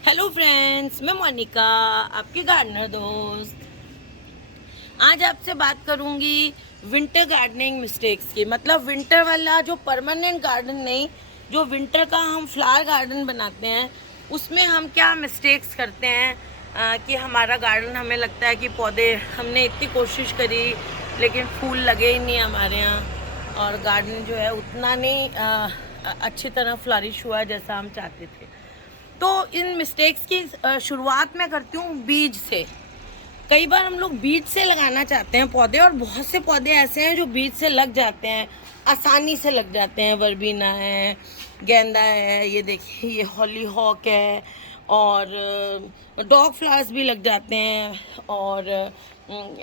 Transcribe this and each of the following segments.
Hello friends, मैं मोनिका, आपकी gardener दोस्त। आज आपसे बात करूंगी विंटर गार्डनिंग मिस्टेक्स की। मतलब विंटर वाला जो परमानेंट गार्डन नहीं, जो विंटर का हम फ्लावर गार्डन बनाते हैं उसमें हम क्या मिस्टेक्स करते हैं। कि हमारा गार्डन, हमें लगता है कि पौधे, हमने इतनी कोशिश करी लेकिन फूल लगे ही नहीं हमारे यहाँ, और गार्डन जो है उतना नहीं अच्छी तरह फ्लरिश हुआ जैसा हम चाहते थे। तो इन मिस्टेक्स की शुरुआत मैं करती हूँ बीज से। कई बार हम लोग बीज से लगाना चाहते हैं पौधे, और बहुत से पौधे ऐसे हैं जो बीज से लग जाते हैं, आसानी से लग जाते हैं। वर्बीना है, गेंदा है, ये देखिए ये हॉली हॉक है, और डॉग फ्लावर्स भी लग जाते हैं, और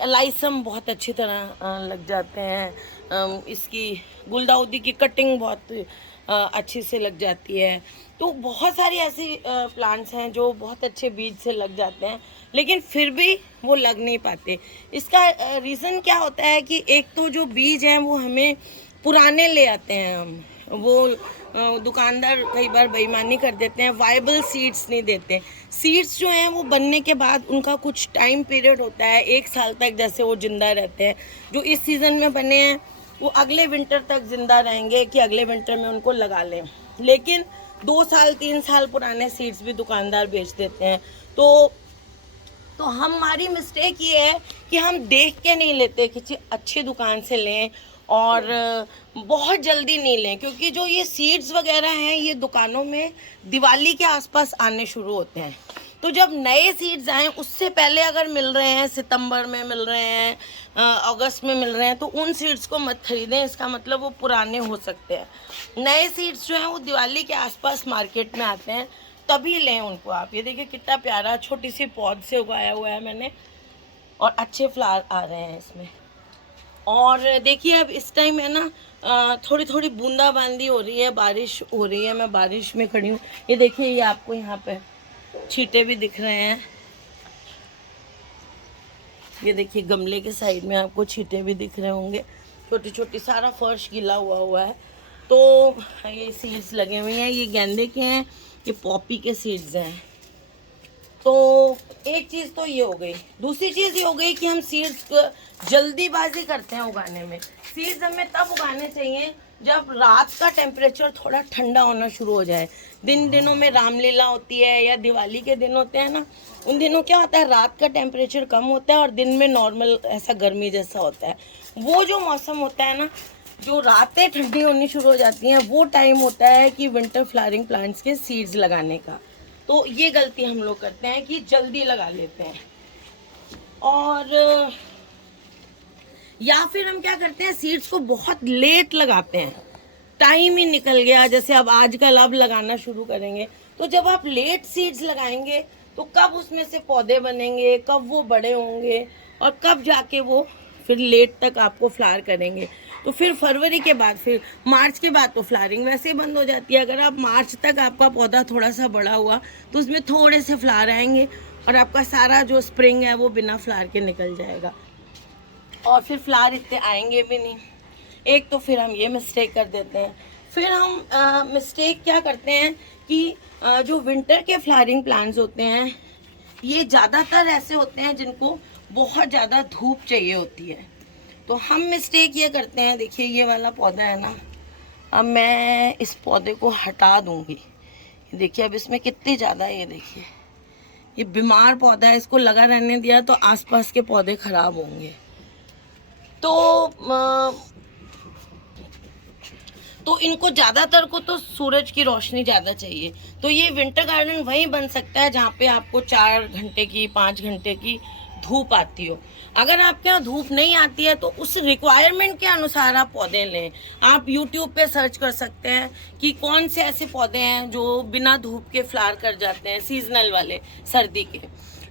लाइसम बहुत अच्छी तरह लग जाते हैं। इसकी गुलदाउदी की कटिंग बहुत अच्छी से लग जाती है। तो बहुत सारी ऐसी प्लांट्स हैं जो बहुत अच्छे बीज से लग जाते हैं लेकिन फिर भी वो लग नहीं पाते। इसका रीज़न क्या होता है कि एक तो जो बीज हैं वो हमें पुराने ले आते हैं हम, वो दुकानदार कई बार बेईमानी कर देते हैं, वायबल सीड्स नहीं देते। सीड्स जो हैं वो बनने के बाद उनका कुछ टाइम पीरियड होता है, 1 साल तक जैसे वो ज़िंदा रहते हैं। जो इस सीज़न में बने हैं वो अगले विंटर तक ज़िंदा रहेंगे कि अगले विंटर में उनको लगा लें। लेकिन 2 साल 3 साल पुराने सीड्स भी दुकानदार बेच देते हैं। तो हमारी मिस्टेक ये है कि हम देख के नहीं लेते, किसी अच्छी दुकान से लें, और बहुत जल्दी नहीं लें, क्योंकि जो ये सीड्स वगैरह हैं ये दुकानों में दिवाली के आसपास आने शुरू होते हैं। तो जब नए सीड्स आएँ उससे पहले अगर मिल रहे हैं, सितंबर में मिल रहे हैं, अगस्त में मिल रहे हैं, तो उन सीड्स को मत खरीदें। इसका मतलब वो पुराने हो सकते हैं। नए सीड्स जो हैं वो दिवाली के आसपास मार्केट में आते हैं, तभी लें उनको आप। ये देखिए कितना प्यारा छोटी सी पौध से उगाया हुआ है मैंने, और अच्छे फ्लावर आ रहे हैं इसमें। और देखिए अब इस टाइम है ना, थोड़ी थोड़ी बूंदाबांदी हो रही है, बारिश हो रही है, मैं बारिश में खड़ी हूँ। ये देखिए ये आपको यहाँ पे छींटे भी दिख रहे हैं, ये देखिए गमले के साइड में आपको छींटे भी दिख रहे होंगे, छोटी छोटी। सारा फर्श गीला हुआ हुआ है। तो ये सीड्स लगे हुए हैं, ये गेंदे के हैं, ये पॉपी के सीड्स हैं। तो एक चीज़ तो ये हो गई। दूसरी चीज़ ये हो गई कि हम सीड्स जल्दीबाजी करते हैं उगाने में। सीड्स हमें तब उगाने चाहिए जब रात का टेम्परेचर थोड़ा ठंडा होना शुरू हो जाए। दिनों में रामलीला होती है या दिवाली के दिन होते हैं ना, उन दिनों क्या होता है, रात का टेम्परेचर कम होता है और दिन में नॉर्मल ऐसा गर्मी जैसा होता है। वो जो मौसम होता है ना, जो रातें ठंडी होनी शुरू हो जाती हैं, वो टाइम होता है कि विंटर फ्लावरिंग प्लांट्स के सीड्स लगाने का। तो ये गलती हम लोग करते हैं कि जल्दी लगा लेते हैं। और या फिर हम क्या करते हैं, सीड्स को बहुत लेट लगाते हैं, टाइम ही निकल गया, जैसे अब आजकल अब लगाना शुरू करेंगे। तो जब आप लेट सीड्स लगाएंगे तो कब उसमें से पौधे बनेंगे, कब वो बड़े होंगे, और कब जाके वो फिर लेट तक आपको फ्लावर करेंगे। तो फिर फरवरी के बाद, फिर मार्च के बाद तो फ्लावरिंग वैसे ही बंद हो जाती है। अगर आप मार्च तक आपका पौधा थोड़ा सा बड़ा हुआ तो उसमें थोड़े से फ्लावर आएंगे, और आपका सारा जो स्प्रिंग है वो बिना फ्लावर के निकल जाएगा, और फिर फ्लावर इतने आएंगे भी नहीं। एक तो फिर हम ये मिस्टेक कर देते हैं। फिर हम मिस्टेक क्या करते हैं कि जो विंटर के फ्लावरिंग प्लांट्स होते हैं ये ज़्यादातर ऐसे होते हैं जिनको बहुत ज़्यादा धूप चाहिए होती है। तो हम मिस्टेक ये करते हैं, देखिए ये वाला पौधा है ना, अब मैं इस पौधे को हटा दूंगी। देखिए अब इसमें कितनी ज़्यादा है, ये देखिए ये बीमार पौधा है, इसको लगा रहने दिया तो आसपास के पौधे खराब होंगे। तो इनको ज़्यादातर को तो सूरज की रोशनी ज़्यादा चाहिए। तो ये विंटर गार्डन वहीं बन सकता है जहाँ पे आपको 4 घंटे की 5 घंटे की धूप आती हो। अगर आपके यहाँ धूप नहीं आती है तो उस रिक्वायरमेंट के अनुसार आप पौधे लें। आप यूट्यूब पे सर्च कर सकते हैं कि कौन से ऐसे पौधे हैं जो बिना धूप के फ्लावर कर जाते हैं, सीजनल वाले, सर्दी के।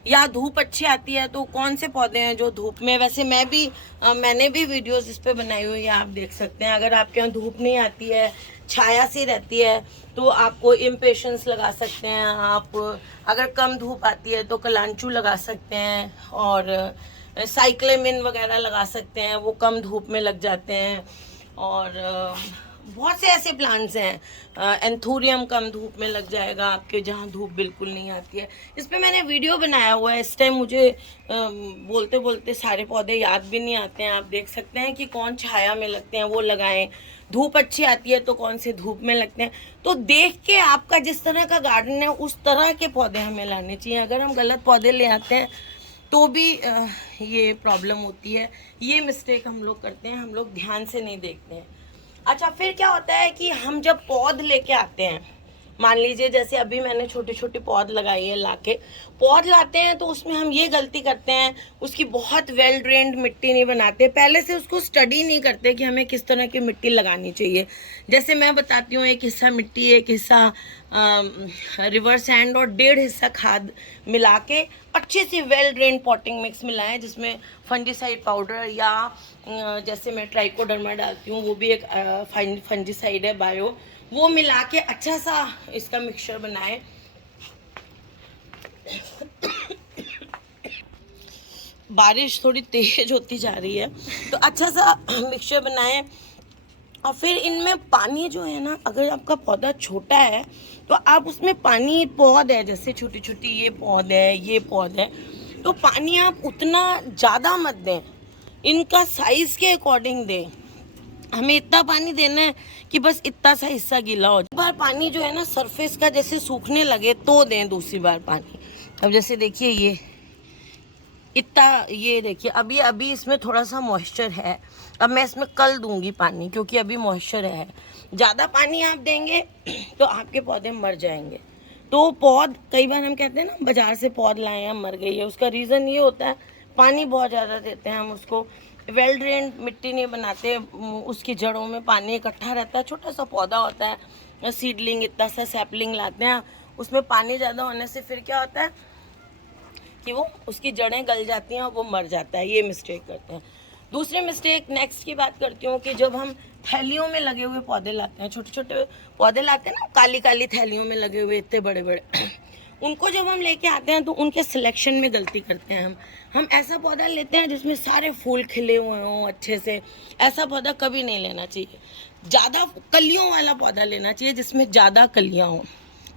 या धूप अच्छी आती है तो कौन से पौधे हैं जो धूप में, वैसे मैंने भी वीडियोस इस पे बनाई हुई है, आप देख सकते हैं। अगर आपके यहाँ धूप नहीं आती है, छाया सी रहती है, तो आपको इम्पेशंस लगा सकते हैं आप। अगर कम धूप आती है तो कलांचू लगा सकते हैं, और साइक्लेमिन वगैरह लगा सकते हैं, वो कम धूप में लग जाते हैं। और बहुत से ऐसे प्लांट्स हैं, एंथोरियम कम धूप में लग जाएगा आपके, जहाँ धूप बिल्कुल नहीं आती है। इस पे मैंने वीडियो बनाया हुआ है। इस टाइम मुझे बोलते बोलते सारे पौधे याद भी नहीं आते हैं। आप देख सकते हैं कि कौन छाया में लगते हैं वो लगाएं, धूप अच्छी आती है तो कौन से धूप में लगते हैं। तो देख के आपका जिस तरह का गार्डन है उस तरह के पौधे हमें लाने चाहिए। अगर हम गलत पौधे ले आते हैं तो भी ये प्रॉब्लम होती है। ये मिस्टेक हम लोग करते हैं, हम लोग ध्यान से नहीं देखते हैं। अच्छा, फिर क्या होता है कि हम जब पौध लेके आते हैं, मान लीजिए जैसे अभी मैंने छोटी छोटी पौध लगाई है, लाके पौध लाते हैं तो उसमें हम ये गलती करते हैं, उसकी बहुत वेल ड्रेन्ड मिट्टी नहीं बनाते, पहले से उसको स्टडी नहीं करते कि हमें किस तरह की मिट्टी लगानी चाहिए। जैसे मैं बताती हूँ, एक हिस्सा मिट्टी, एक हिस्सा रिवर सैंड और 1.5 हिस्सा खाद मिला के अच्छे से वेल ड्रेन पॉटिंग मिक्स मिलाएं, जिसमें फंजीसाइड पाउडर या जैसे मैं ट्राइकोडर्मा डालती हूँ, वो भी एक फंजीसाइड है बायो, वो मिला के अच्छा सा इसका मिक्सचर बनाए। बारिश थोड़ी तेज होती जा रही है, तो अच्छा सा मिक्सचर बनाएं। और फिर इनमें पानी जो है ना, अगर आपका पौधा छोटा है तो आप उसमें पानी, पौध है जैसे छोटी छोटी ये पौध है, ये पौध है, तो पानी आप उतना ज़्यादा मत दें, इनका साइज़ के अकॉर्डिंग दें। हमें इतना पानी देना है कि बस इतना सा हिस्सा गीला हो जाए। एक बार पानी जो है ना सरफेस का जैसे सूखने लगे तो दें दूसरी बार पानी। अब जैसे देखिए ये इतना, ये देखिए अभी इसमें थोड़ा सा मॉइस्चर है। अब मैं इसमें कल दूंगी पानी, क्योंकि अभी मॉइस्चर है। ज़्यादा पानी आप देंगे तो आपके पौधे मर जाएंगे। तो पौध, कई बार हम कहते हैं ना बाजार से पौध लाए हैं मर गई है, उसका रीज़न ये होता है पानी बहुत ज़्यादा देते हैं हम उसको, वेल ड्रेन मिट्टी नहीं बनाते, उसकी जड़ों में पानी इकट्ठा रहता है। छोटा सा पौधा होता है, सीडलिंग, इतना सा सैपलिंग लाते हैं, उसमें पानी ज़्यादा होने से फिर क्या होता है कि वो उसकी जड़ें गल जाती हैं और वो मर जाता है। ये मिस्टेक करते हैं। दूसरे मिस्टेक नेक्स्ट की बात करती हूँ कि जब हम थैलियों में लगे हुए पौधे लाते हैं, छोटे छोटे पौधे लाते हैं ना, काली काली थैलियों में लगे हुए इतने बड़े बड़े, उनको जब हम लेके आते हैं तो उनके सिलेक्शन में गलती करते हैं हम ऐसा पौधा लेते हैं जिसमें सारे फूल खिले हुए हों अच्छे से। ऐसा पौधा कभी नहीं लेना चाहिए। ज़्यादा कलियों वाला पौधा लेना चाहिए जिसमें ज़्यादा कलियाँ हों।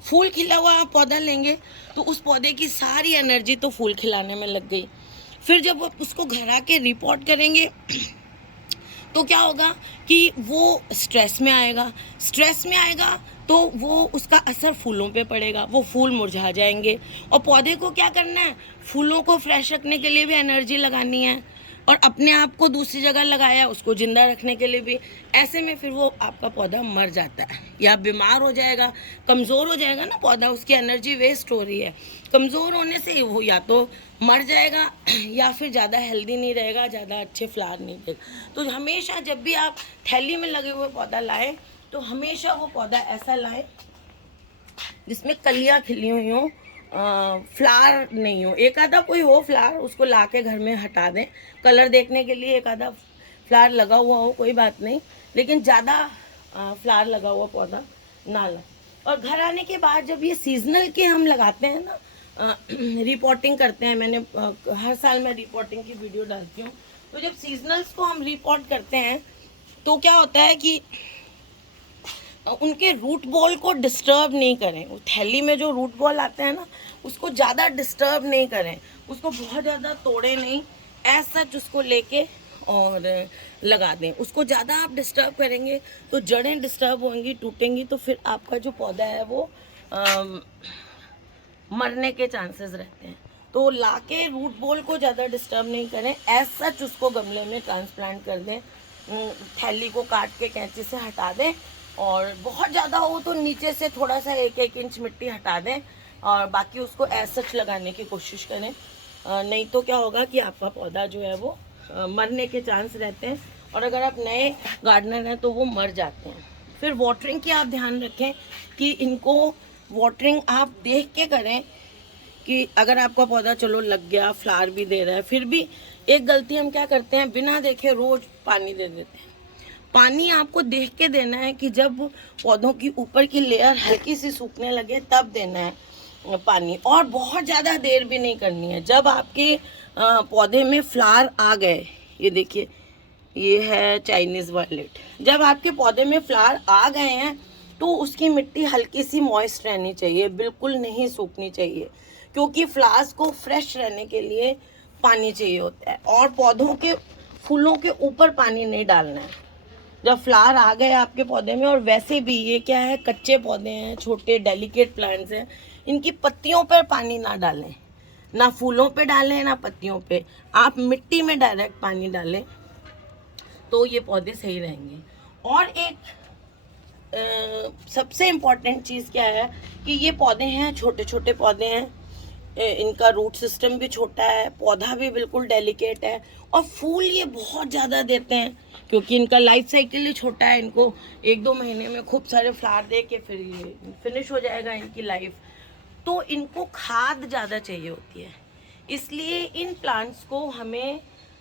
फूल खिला हुआ आप पौधा लेंगे तो उस पौधे की सारी एनर्जी तो फूल खिलाने में लग गई। फिर जब आप उसको घर आके रिपोर्ट करेंगे तो क्या होगा कि वो स्ट्रेस में आएगा तो वो उसका असर फूलों पे पड़ेगा, वो फूल मुरझा जाएंगे। और पौधे को क्या करना है, फूलों को फ्रेश रखने के लिए भी एनर्जी लगानी है, और अपने आप को दूसरी जगह लगाया उसको जिंदा रखने के लिए भी। ऐसे में फिर वो आपका पौधा मर जाता है या बीमार हो जाएगा, कमज़ोर हो जाएगा ना पौधा, उसकी एनर्जी वेस्ट हो रही है। कमज़ोर होने से वो या तो मर जाएगा या फिर ज़्यादा हेल्दी नहीं रहेगा, ज़्यादा अच्छे फ्लावर नहीं देगा। तो हमेशा जब भी आप थैली में लगे हुए पौधा लाएं तो हमेशा वो पौधा ऐसा लाएं जिसमें कलियाँ खिली हुई हों, फ्लावर नहीं हो। एक आधा कोई हो फ्लावर, उसको ला के घर में हटा दें, कलर देखने के लिए एक आधा फ्लावर लगा हुआ हो कोई बात नहीं, लेकिन ज़्यादा फ्लावर लगा हुआ पौधा ना ला। और घर आने के बाद जब ये सीजनल के हम लगाते हैं ना, रिपोर्टिंग करते हैं, मैंने हर साल मैं रिपोर्टिंग की वीडियो डालती हूँ, तो जब सीजनल्स को हम रिपोर्ट करते हैं तो क्या होता है कि उनके रूट बॉल को डिस्टर्ब नहीं करें। वो थैली में जो रूट बॉल आते हैं ना, उसको ज़्यादा डिस्टर्ब नहीं करें, उसको बहुत ज़्यादा तोड़े नहीं, ऐसा उसको लेके और लगा दें। उसको ज़्यादा आप डिस्टर्ब करेंगे तो जड़ें डिस्टर्ब होंगी, टूटेंगी, तो फिर आपका जो पौधा है वो मरने के चांसेस रहते हैं। तो लाके रूट बॉल को ज़्यादा डिस्टर्ब नहीं करें, ऐसा उसको गमले में ट्रांसप्लांट कर दें, थैली को काट के कैंची से हटा दें, और बहुत ज़्यादा हो तो नीचे से थोड़ा सा 1-1 इंच मिट्टी हटा दें, और बाकी उसको ऐसा लगाने की कोशिश करें। नहीं तो क्या होगा कि आपका पौधा जो है वो मरने के चांस रहते हैं, और अगर आप नए गार्डनर हैं तो वो मर जाते हैं। फिर वाटरिंग की आप ध्यान रखें कि इनको वाटरिंग आप देख के करें कि अगर आपका पौधा चलो लग गया, फ्लावर भी दे रहा है, फिर भी एक गलती हम क्या करते हैं, बिना देखे रोज़ पानी दे देते हैं। पानी आपको देख के देना है कि जब पौधों की ऊपर की लेयर हल्की सी सूखने लगे तब देना है पानी, और बहुत ज़्यादा देर भी नहीं करनी है। जब आपके पौधे में फ्लावर आ गए, ये देखिए ये है चाइनीज़ वायलेट। जब आपके पौधे में फ्लावर आ गए हैं तो उसकी मिट्टी हल्की सी मॉइस्ट रहनी चाहिए, बिल्कुल नहीं सूखनी चाहिए, क्योंकि फ्लावर्स को फ्रेश रहने के लिए पानी चाहिए होता है और पौधों के फूलों के ऊपर पानी नहीं डालना है जब फ्लावर आ गए आपके पौधे में। और वैसे भी ये क्या है, कच्चे पौधे हैं, छोटे डेलिकेट प्लांट्स हैं, इनकी पत्तियों पर पानी ना डालें, ना फूलों पे डालें ना पत्तियों पे। आप मिट्टी में डायरेक्ट पानी डालें तो ये पौधे सही रहेंगे। और एक सबसे इम्पॉर्टेंट चीज़ क्या है कि ये पौधे हैं, छोटे छोटे पौधे हैं, इनका रूट सिस्टम भी छोटा है, पौधा भी बिल्कुल डेलिकेट है और फूल ये बहुत ज़्यादा देते हैं क्योंकि इनका लाइफ साइकिल ही छोटा है। इनको 1-2 महीने में खूब सारे फ्लावर दे के फिर ये फिनिश हो जाएगा इनकी लाइफ। तो इनको खाद ज़्यादा चाहिए होती है, इसलिए इन प्लांट्स को हमें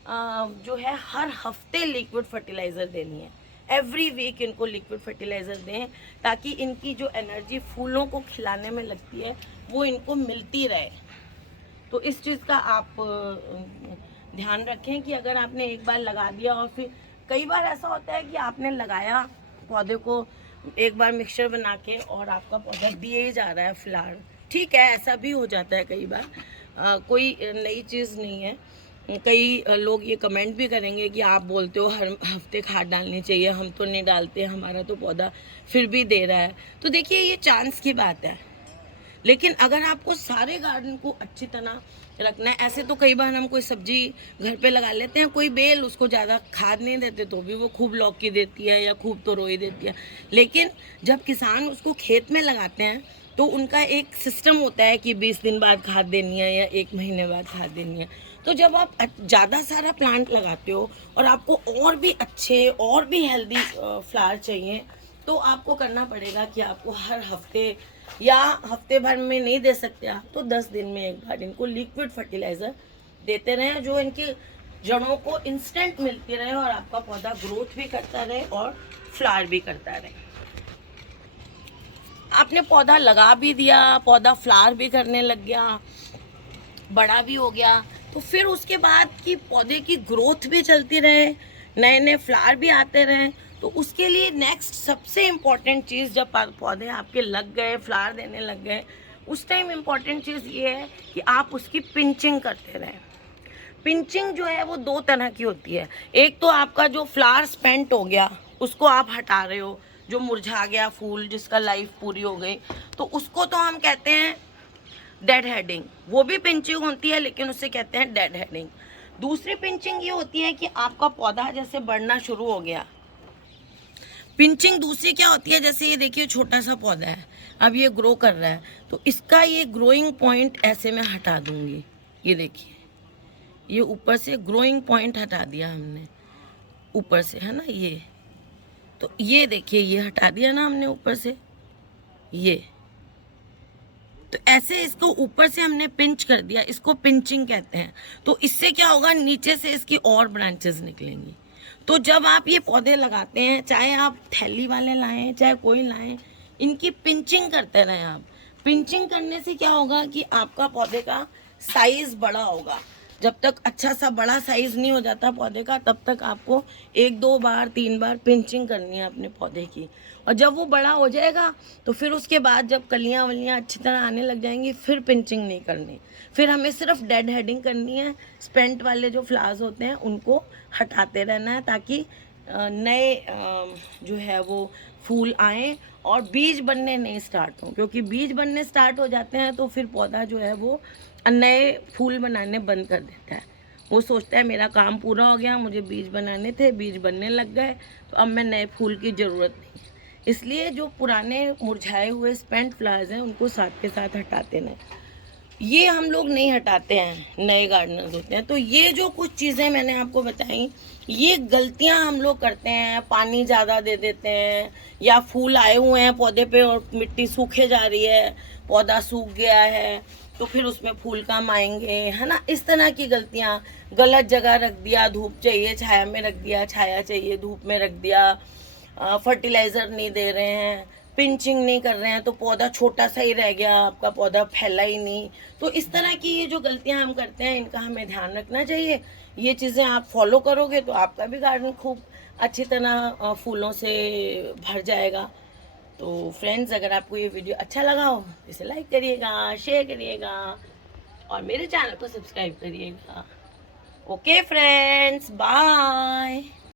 जो है हर हफ्ते लिक्विड फर्टिलाइज़र देनी है। एवरी वीक इनको लिक्विड फर्टिलाइज़र दें ताकि इनकी जो एनर्जी फूलों को खिलाने में लगती है वो इनको मिलती रहे। तो इस चीज़ का आप ध्यान रखें कि अगर आपने एक बार लगा दिया और फिर कई बार ऐसा होता है कि आपने लगाया पौधे को एक बार मिक्सचर बना के और आपका पौधा दिए ही जा रहा है फ्लावर, ठीक है, ऐसा भी हो जाता है कई बार, कोई नई चीज़ नहीं है। कई लोग ये कमेंट भी करेंगे कि आप बोलते हो हर हफ्ते खाद डालनी चाहिए, हम तो नहीं डालते, हमारा तो पौधा फिर भी दे रहा है। तो देखिए ये चांस की बात है, लेकिन अगर आपको सारे गार्डन को अच्छी तरह रखना है, ऐसे तो कई बार हम कोई सब्जी घर पे लगा लेते हैं, कोई बेल, उसको ज़्यादा खाद नहीं देते तो भी वो खूब लौकी देती है या खूब तोरई देती है। लेकिन जब किसान उसको खेत में लगाते हैं तो उनका एक सिस्टम होता है कि 20 दिन बाद खाद देनी है या 1 महीने बाद खाद देनी है। तो जब आप ज़्यादा सारा प्लांट लगाते हो और आपको और भी अच्छे और भी हेल्दी फ्लावर चाहिए तो आपको करना पड़ेगा कि आपको हर हफ्ते या हफ्ते भर में नहीं दे सकते आप तो 10 दिन में एक बार इनको लिक्विड फर्टिलाइज़र देते रहें, जो इनकी जड़ों को इंस्टेंट मिलती रहे और आपका पौधा ग्रोथ भी करता रहे और फ्लावर भी करता रहे। आपने पौधा लगा भी दिया, पौधा फ्लावर भी करने लग गया, बड़ा भी हो गया, तो फिर उसके बाद की पौधे की ग्रोथ भी चलती रहे, नए नए फ्लावर भी आते रहें। तो उसके लिए नेक्स्ट सबसे इम्पॉर्टेंट चीज़, जब पौधे आपके लग गए, फ्लावर देने लग गए, उस टाइम इम्पॉर्टेंट चीज़ ये है कि आप उसकी पिंचिंग करते रहें। पिंचिंग जो है वो 2 तरह की होती है। एक तो आपका जो फ्लावर स्पेंट हो गया उसको आप हटा रहे हो, जो मुरझा गया फूल जिसका लाइफ पूरी हो गई, तो उसको तो हम कहते हैं डेड हेडिंग, वो भी पिंचिंग होती है लेकिन उसे कहते हैं डेड हेडिंग। दूसरी पिंचिंग ये होती है कि आपका पौधा जैसे बढ़ना शुरू हो गया। पिंचिंग दूसरी क्या होती है, जैसे ये देखिए छोटा सा पौधा है, अब ये ग्रो कर रहा है, तो इसका ये ग्रोइंग पॉइंट ऐसे मैं हटा दूंगी। ये देखिए ये ऊपर से ग्रोइंग पॉइंट हटा दिया हमने, ऊपर से, है ना, ये तो ये देखिए ये हटा दिया ना हमने ऊपर से, ये तो ऐसे इसको ऊपर से हमने पिंच कर दिया, इसको पिंचिंग कहते हैं। तो इससे क्या होगा, नीचे से इसकी और ब्रांचेस निकलेंगी। तो जब आप ये पौधे लगाते हैं, चाहे आप थैली वाले लाएं चाहे कोई लाएं, इनकी पिंचिंग करते रहें आप। पिंचिंग करने से क्या होगा कि आपका पौधे का साइज बड़ा होगा। जब तक अच्छा सा बड़ा साइज नहीं हो जाता पौधे का, तब तक आपको 1-2 बार 3 बार पिंचिंग करनी है अपने पौधे की। और जब वो बड़ा हो जाएगा तो फिर उसके बाद जब कलियां वलियां अच्छी तरह आने लग जाएंगी फिर पिंचिंग नहीं करनी, फिर हमें सिर्फ डेड हेडिंग करनी है। स्पेंट वाले जो फ्लावर्स होते हैं उनको हटाते रहना है ताकि नए जो है वो फूल आएँ और बीज बनने नहीं स्टार्ट हों, क्योंकि बीज बनने स्टार्ट हो जाते हैं तो फिर पौधा जो है वो नए फूल बनाने बंद कर देता है। वो सोचता है मेरा काम पूरा हो गया, मुझे बीज बनाने थे, बीज बनने लग गए, तो अब मैं नए फूल की ज़रूरत नहीं है। इसलिए जो पुराने मुरझाए हुए स्पेंट फ्लावर्स हैं उनको साथ के साथ हटाते हैं। ये हम लोग नहीं हटाते हैं, नए गार्डनर्स होते हैं। तो ये जो कुछ चीज़ें मैंने आपको बताई, ये गलतियां हम लोग करते हैं। पानी ज़्यादा दे देते हैं, या फूल आए हुए हैं पौधे पे और मिट्टी सूखे जा रही है, पौधा सूख गया है तो फिर उसमें फूल कम आएंगे, है ना। इस तरह की गलतियां, गलत जगह रख दिया, धूप चाहिए छाया में रख दिया, छाया चाहिए धूप में रख दिया, फर्टिलाइज़र नहीं दे रहे हैं, पिंचिंग नहीं कर रहे हैं तो पौधा छोटा सा ही रह गया, आपका पौधा फैला ही नहीं। तो इस तरह की ये जो गलतियां हम करते हैं इनका हमें ध्यान रखना चाहिए। ये चीज़ें आप फॉलो करोगे तो आपका भी गार्डन खूब अच्छी तरह फूलों से भर जाएगा। तो फ्रेंड्स, अगर आपको ये वीडियो अच्छा लगा हो तो इसे लाइक करिएगा, शेयर करिएगा और मेरे चैनल को सब्सक्राइब करिएगा। Okay friends, bye.